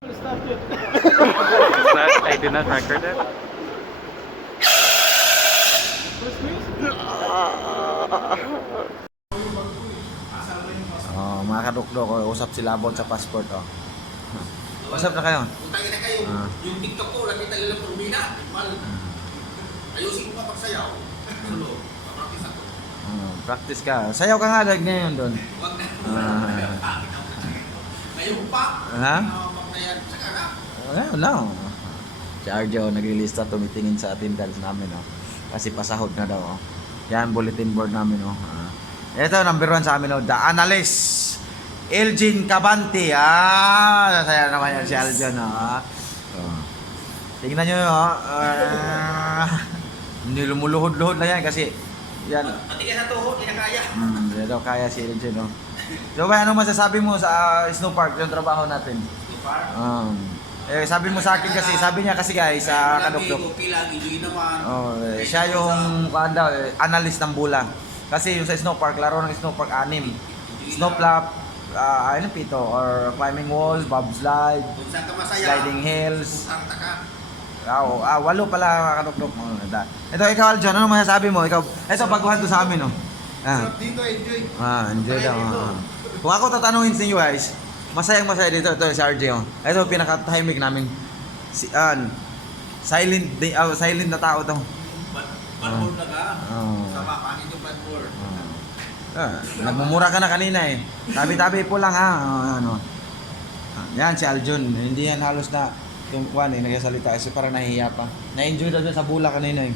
I did not record it. Oh, mga kadukdok, usap sila about sa passport. Oh. Usap na kayo. Utangin na kayo. Yung TikTok ko, nakita nila ng turbina. Ayusin ko pa pagsayaw. Sulo. Practice ako. Practice ka. Sayaw ka nga dag ngayon doon. Huwag na. Ngayon pa. Ha? Maknayan. Saka na. Wala. Si Arjo naglilista, tumitingin sa attendance namin. Oh. Kasi pasahod na daw. Oh. Yan, bulletin board namin. Oh. Ito, number 1 sa amin. Oh. The Analyst. Elgin Cabante. Saya naman yan si Aljon. Tingnan nyo. Hindi lumuluhod-luhod na yan kasi yan. Matigas na tuhod, hindi na kaya. Hindi daw kaya si Elgin. No? So, ba, anong masasabi mo sa Snow Park, yung trabaho natin? Snow Park? Sabi mo sa akin kasi, sabi niya kasi guys, sa kadukdok. Okay lang, enjoy naman. Siya yung analyst ng bola. Kasi yung sa Snow Park, laro ng Snow Park 6. Snow flap, pito, or climbing walls, bobslide, Kung saan ka masaya. sliding hills. Kung saan ka. 8 pala kadukdok. Ito, ikaw Aljon, ano masasabi mo? Ito, baguhan to sa amin. Dito, enjoy. Enjoy daw. Kung ako tatanungin sa inyo guys, masayang masaya dito. Ito si RJ. Ito pinaka-timing namin. Silent na tao to. Badboard na ka. Sama, pangin yung badboard. Nagmumura ka na kanina eh. Tabi-tabi po lang Yan si Aljon. Hindi yan halos na yung kwan nagsasalita kasi parang nahihiya pa. Na-enjoy daw siya sa bula kanina eh.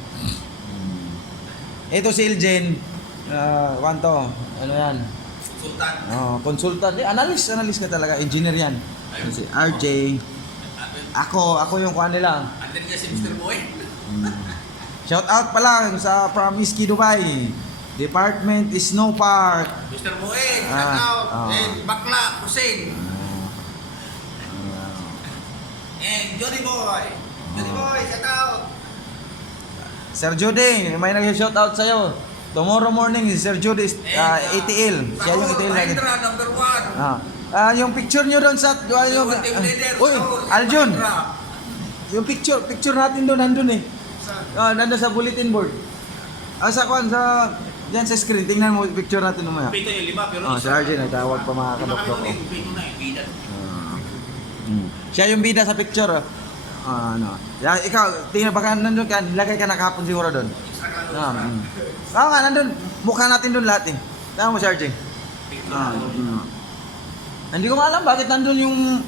Ito si Elgin. Kwanto? Ano yan? Sultan. Consultant. Analyst ka talaga. Engineer yan. Si RJ. Ako yung kwan nila. Andun niya si Mr. Boy. Shout out pa lang sa from Iski Dubai. Department is Snow Park. Mr. Boy, shout out. And Bakla, Hussein. And Johnny Boy. Johnny Boy, shout out. Sir Judy, may nag-shout out sa'yo. Tomorrow morning, Sir Judy is ATL. Siya yung ATL natin. Hydra, number 1. Yung picture nyo doon sa... Aljon. Yung picture natin doon, nandun eh. Nandun sa bulletin board. Diyan sa screen, tingnan mo yung picture natin mamaya. Pito yung 5, pero... Si RJ, nagtawag pa mga kadokdok. Pito na yung bida. Siya yung bida sa picture. Ikaw, tingnan baka nandun ka, nilagay ka na kahapon siguro doon. Nga, nandun. Mukha natin doon lahat eh. Tama mo si RJ? Hindi ko nga alam bakit nandun yung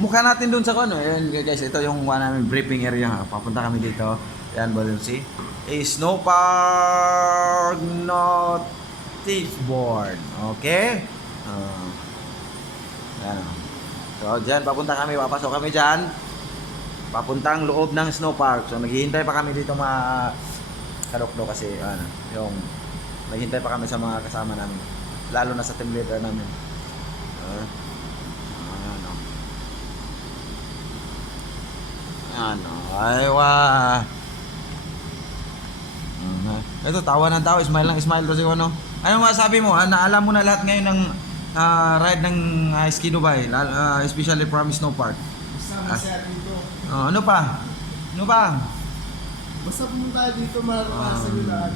mukha natin doon sa ano. Ayan guys, ito yung namin briefing area. Papunta kami dito. Ayan, Volume C. Snow Park Notice Board. Okay? Ayan. So, dyan, papunta kami. Papasok kami dyan. Papuntang loob ng Snow Park. So, naghihintay pa kami dito mga kadokdok kasi, naghihintay pa kami sa mga kasama namin. Lalo na sa team leader namin. Ito, tawa ng tawa, smile lang, smile to si ano. Ano masasabi mo? Naalam mo na lahat ngayon ng ride ng Ski Dubai, especially from Snow Park. Masaya dito. Ano pa? Basta pumunta dito, mararanasan nyo lahat.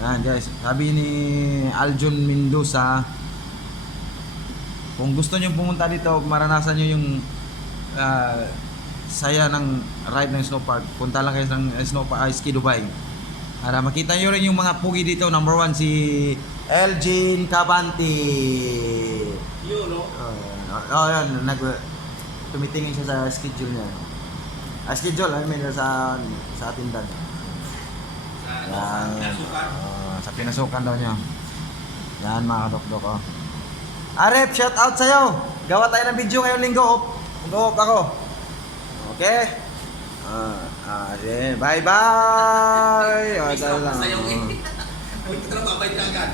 Ayan guys, sabi ni Aljon Mendoza, kung gusto nyo pumunta dito, maranasan nyo yung saya ng ride ng Snow Park, punta lang kayo ng Ski Dubai. Para makita nyo rin yung mga pugi dito. Number 1 si Elgin Cabante. Yun, no? Yan, tumitingin siya sa schedule niya. Schedule, sa atindan. Sa pinasukan daw niya. Yan mga kadokdok. Arep, shout out sa'yo. Gawa tayo ng video ngayong linggo. Mag-off ako. Okay? Bye-bye! Sayaw eh. Huwag ka na babay na agad.